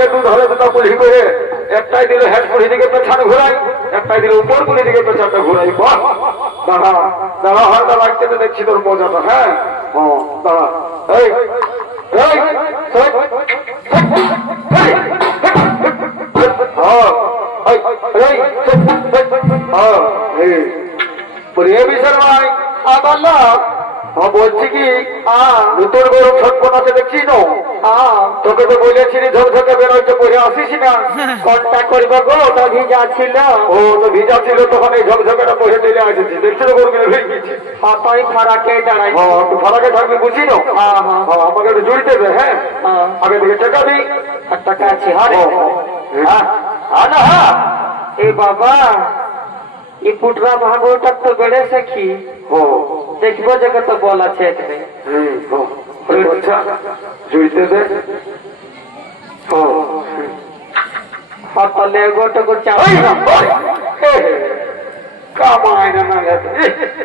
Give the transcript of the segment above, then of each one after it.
থেকে দুধ হলে দুটা পুলি করে একটাই দিল হেড পুলি দিকে পেছানো ঘুরাই, একটাই দিল উপর পুলি দিকে পেছানটা ঘুরাই। বাহ দাঁড়া দাঁড়া, হয়তো লাগতে তো দেখছি তোর মজাটা। হ্যাঁ দাঁড়া, এই বিশাল ভাই বলছি কি নতুন গরম ছটপট আছে দেখছি না, তোকে তো বলেছিলি ঝকঝকে বেরোইতে পরে আসিস না, কন্ট্যাক্ট করবো গো, ওটা ভিজা ছিল। ও তো ভিজা ছিল তখন এই ঝকঝকেটা পরে চলে আসেছি, দেখছি তো গরমে হয়ে গেছি। তাই ফারাকে দাঁড়াই, একটু ফারাকে থাকবি বুঝি না, আমাকে একটু জড়িতে দে। হ্যাঁ আগে দিকে টাকা দিই, আর টাকা আছে। হ্যাঁ এই বাবা এই পুটরা ভাগবতটা তো বেড়েছে কি দেখবো যে কত বল আছে এখানে। জড়িতে দে। তাহলে গোটুকু চাপ কামায় না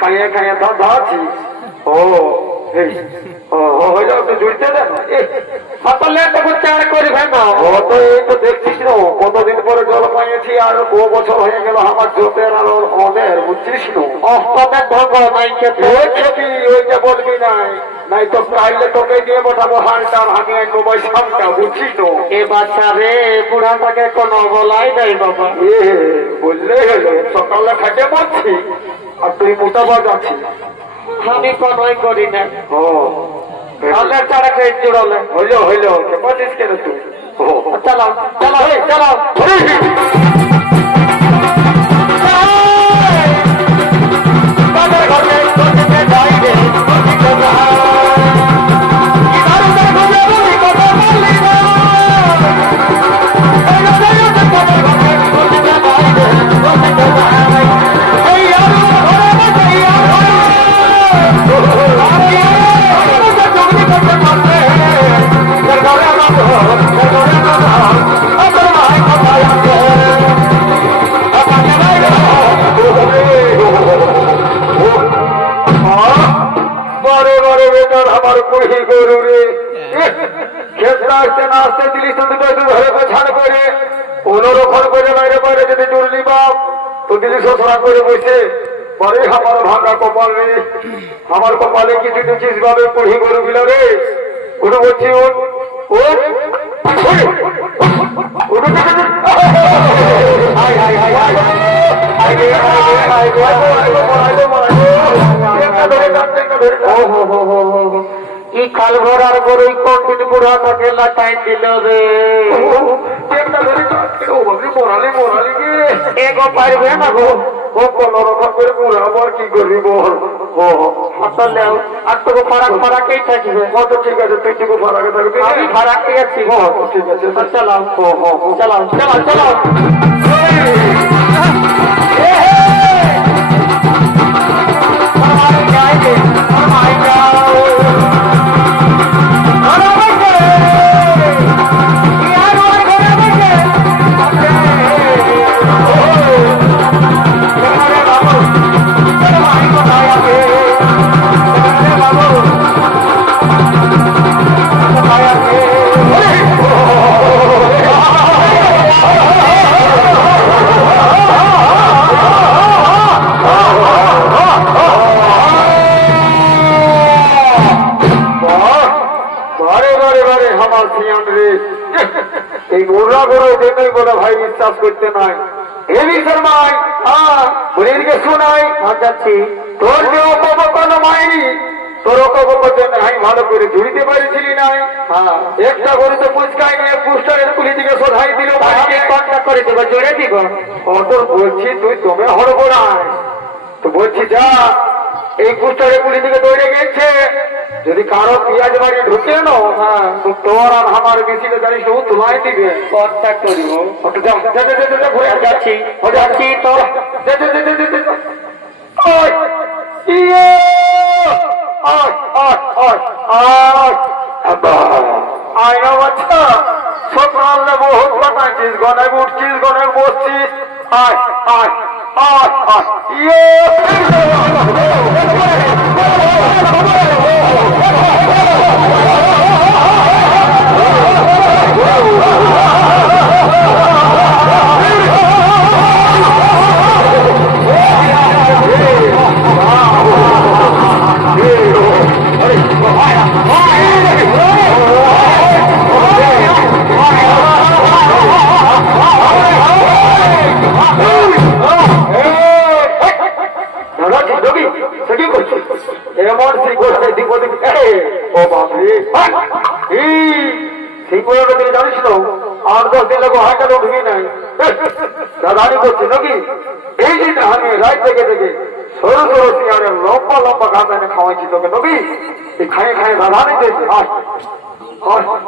খাইয়ে খাইয়ে ধরছিস। হয়ে যাও তো জড়িতে দেন। তাহলে তোকে চার করবে না। তো এই তো দেখছিস না কতদিন পরে জল পাইয়েছি, আর 2 বছর হয়ে গেল আমার জোটের আর ওদের, বুঝছিস না। অস্তমের ধর্ম নাই খেতে ওইটা বলবি নাই, নাই তো কাইলে তোকে দিয়ে পাঠাবো হালটার, আমি একটু বৈশাখটা, বুঝছিস না। এ বাচ্চা রে বুড়াটাকে কোনো বলাই নাই বাবা। বললে হলো সকালে খাটে পড়ছি আর তুই মোটাবাজ আছিস। আমি কোনোই করি না। আমার চারা খেয়ে জুড়লে হইল কেপাছিস কেন তুই। চালাও চালাও চালাও। আমার কুড়ি গরু রে খেতে আসতে না আসতে দিলি তো দুটো ধরে পেছান করে কোনরকম করে বাইরে বাইরে যদি জুড়লি বাপ তো দিলি শ্বশুরা করে বসে পরে আমার ভাঙা কপাল রে, আমার কপালে কিছু টুচিস ভাবে কুড়ি গরু গুলো রে। উঠে বলছি কি কাল ভরার গরুই কোন দিন বুড়া থাকে লাটাই দিল রে। মোরালি মোরালি এগো পারবে না গো, ও কোনরকম করে মোড়াবো আর কি করবি বল। আসলে আর তোকে ফারাক ফারাকেই থাকবে। তো ঠিক আছে, তুই টুকু ফারাকে থাকবি, আমি ফারাকে আছি। ঠিক আছে চালাও চালাও চালাও চালাও। এই গোড়া গরু দেখেই বলে ভাই বিশ্বাস করতে নাই। শর্মাই এদিকে শোনাই যাচ্ছি। তোর যে অপবকন মাইনি তোর অপবকন আমি ভালো করে জড়িতে পারিছিলি নাই। একটা গরু তো পুচকাই নিয়ে পুস্টারের পুলি দিকে শোধাই দিল, কন্ট্যাক্ট করে দেবো, জোরে দিব। অত বলছি তুই তোমে হরবো না, তো বলছি যা এই পুস্টারের পুলি দিকে দৌড়ে গেছে, যদি কারো পেঁয়াজ বাড়ি ঢুকে না তো তোর আর আমার বেশিটা জানিস ও তোমায় দিবে। কন্ট্যাক্ট করিব। ঘুরে যাচ্ছি যাচ্ছি তো। আয়না বাচ্চা স্বপ্ন আনলে বহুত পাঠাইছিস, গনায় উঠছিস গনায় বসছিস। আয় আয় আয় আয় ইয়ে দাদানি করছি নাকি এই যে আমি রাত থেকে থেকে সরু সরু শিয়ারের লম্বা লম্বা ঘাস এনে খাওয়াইছি তোকে নবী এই খাই খাই দাদানি দেখছি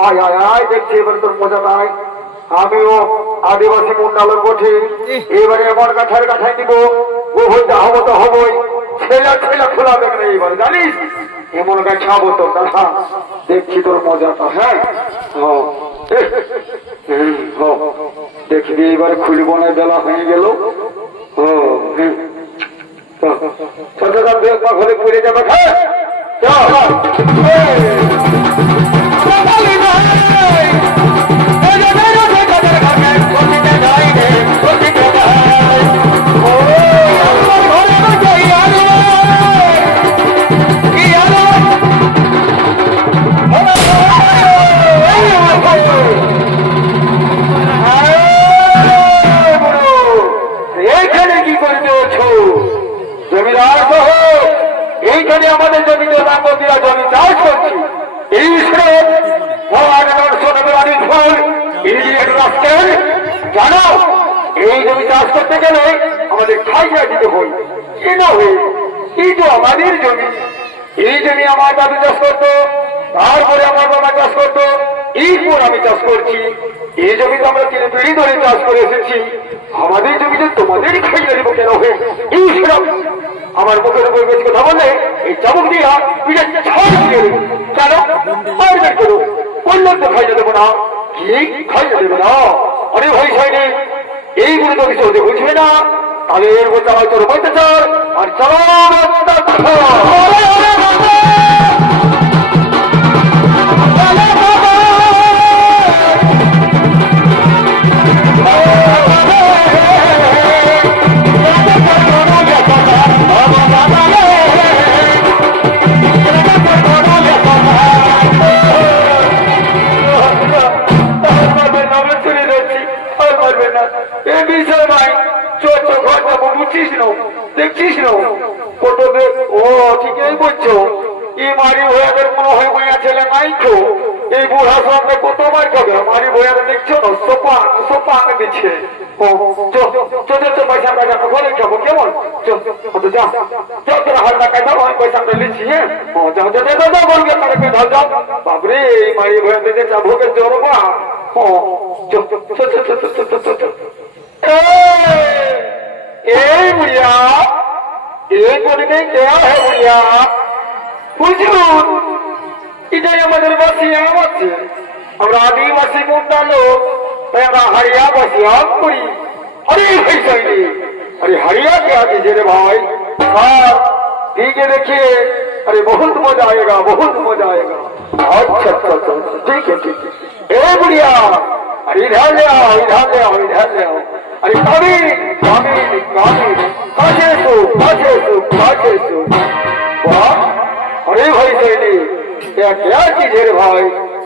আয় আয় আয় দেখছি এবার তোর মজা নাই আমিও আদিবাসী মুন্ডালের বটে এবারে এমন কাঠার কাঠাই দিব ও হইতে হবো তো হবই ছেলে ছেলে খোলা দেখবে এইবার জানিস এমন খাবো তো দাদা দেখছি তোর মজাটা হ্যাঁ দেখবি এবার খুলব না বেলা হয়ে গেল ঘরে ঘুরে যাবে হ্যাঁ এইখানে আমাদের জমিতে রামবতীরা জমি চাষ করছি এই জানো এই জমি চাষ করতে গেলে আমাদের খাইয়া দিতে হয় কেন হয়ে এই তো আমাদের জমি এই জমি আমার দাদু চাষ করতো তারপরে আমার বাবা চাষ করতো এরপর আমি চাষ করছি এই জমিতে আমরা 3 পিঁড়ি ধরে চাষ করে এসেছি আমাদের জমিতে তোমাদেরই খাইয়া দিব কেন হয়ে এই আমার মুখের উপর বেশি কথা বললে এই চাবুক দিয়া পিঠে ছাড় দিয়ে দেবো কেন মারবে কেন বললাম তো খাইয়ে দেবো না কি খাইয়ে দেবো না অনেক ভাই সাইনি এইগুলো তো কিছু বুঝবে না তাহলে এর মধ্যে আমার তোর বলতে চার আর চলো দেখছিস না কত ও ঠিকই বলছো এই মারি ভয়াদের মনে হয় মায়া ছেলে নাই তো এই বুড়া সামনে কতবার খাবে মারি ভয়াদের দেখছো না সোপা আনে দিচ্ছে পয়সা আমরা যাবো ঘরে খাবো কেমন যা তোরা হাল না খাই যাবো আমি পয়সা আমরা লিখছি হ্যাঁ যাও বলবে তারা কে ঢাল যাও বাবরে এই মারি ভয়াদের যে ভোগের জ্বর বা এই বুড়িয়া এই গরিবে দেয়া হে বুড়িয়া বুঝলুন এটাই আমাদের বাসিয়াম আছে আমরা আদিবাসী মুন্ডা লোক তাই আমরা হারিয়া বাসিয়াম করি अरे भाई साइडी अरे हरिया क्या कीजिए रे भाई हाँ ठीक है देखिए अरे बहुत मजा आएगा अच्छा ठीक है ए बुढ़िया अरे इधर ले आओ अरे कामी काचे सो वाह अरे भाई साइडी क्या चीज है रे भाई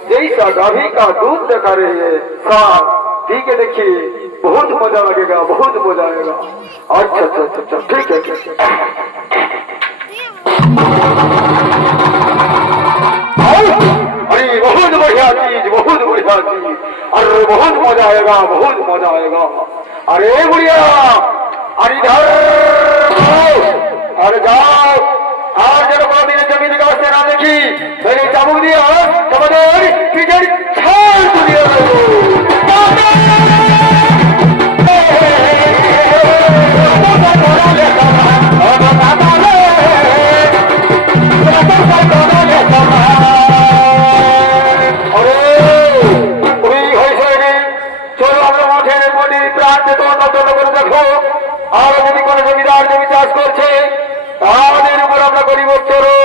जैसा गाभी का दूध दिखा रही है साफ ठीक है देखिए बहुत मजा लगेगा बहुत मजा आएगा अच्छा ठीक है अरे बहुत बढ़िया चीज अरे बहुत मजा आएगा अरे बुढ़िया अरे इधर अरे जाओ और जब दिन जमीन का ना देखी मैंने चाबुक दिया তোমাদের পিঠের ছাল তুলিয়ে দেবো আর যদি কোনো জমিদার জমি চাষ করছে তাদের উপর আমরা করিব চরম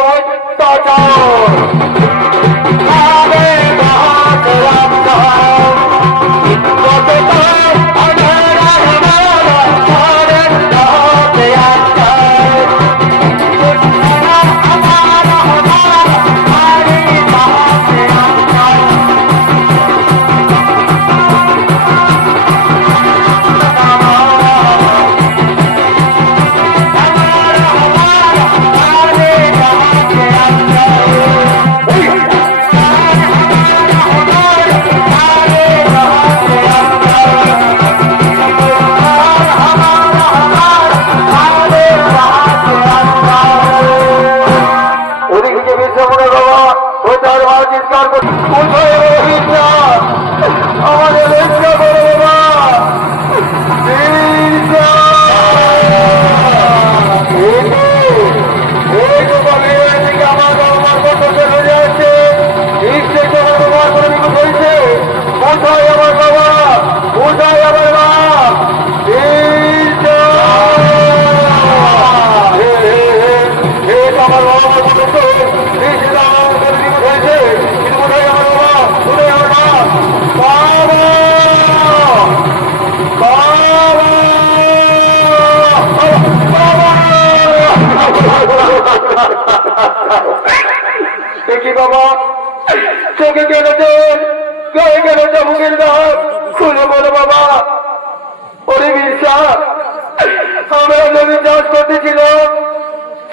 আমরা জমি চাষ করতেছিলাম,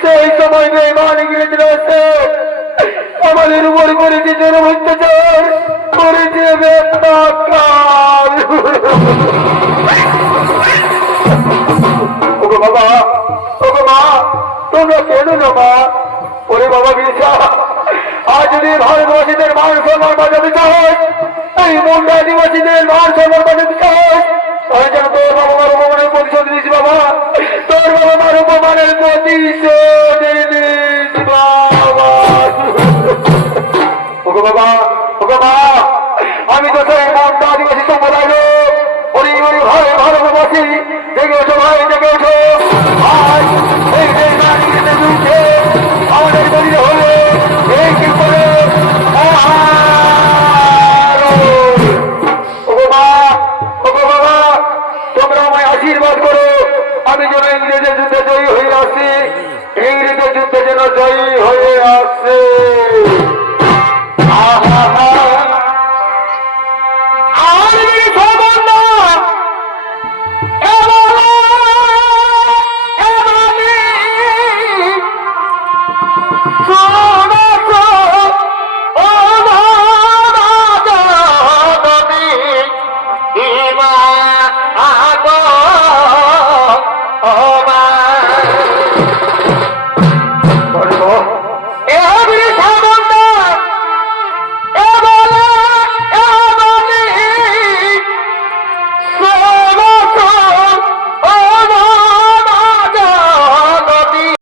সেই সময় বেমান ইংরেজরা এসে আমাদের উপর করেছে জনম অত্যাচার, করেছে বেত্যাচার। ওগো বাবা, ওগো মা, তোমরা কেন না মা? ওরে বাবা বিরসা, আজ যদি ভারতবাসীদের মান সম্মান বাঁচাতে চাস, এই মুন্ডা আদিবাসীদের মান সম্মান বাঁচাতে চাস, তাহলে যেন তোর বাবা মার উপমানের প্রতিশোধ নিস বাবা, তোর বাবা মার উপমানের প্রতিশোধ নিস বাবা। ওগো বাবা, ওগো মা, আমি তো সেই মুন্ডা আদিবাসী সম্প্রদায় লোক। ওরে ওরে ভাই ভারতবাসী, জেগে ওঠো ভাই, জেগে ওঠো। আজ এই বিরুদ্ধে আমাদের তৈরি হলো এই কি করে ওগো মা, ওগো বাবা, তোমরা আমায় আশীর্বাদ করো, আমি যেন ইংরেজের যুদ্ধে জয়ী হয়ে আসি, ইংরেজের যুদ্ধে যেন জয়ী হয়ে আসে।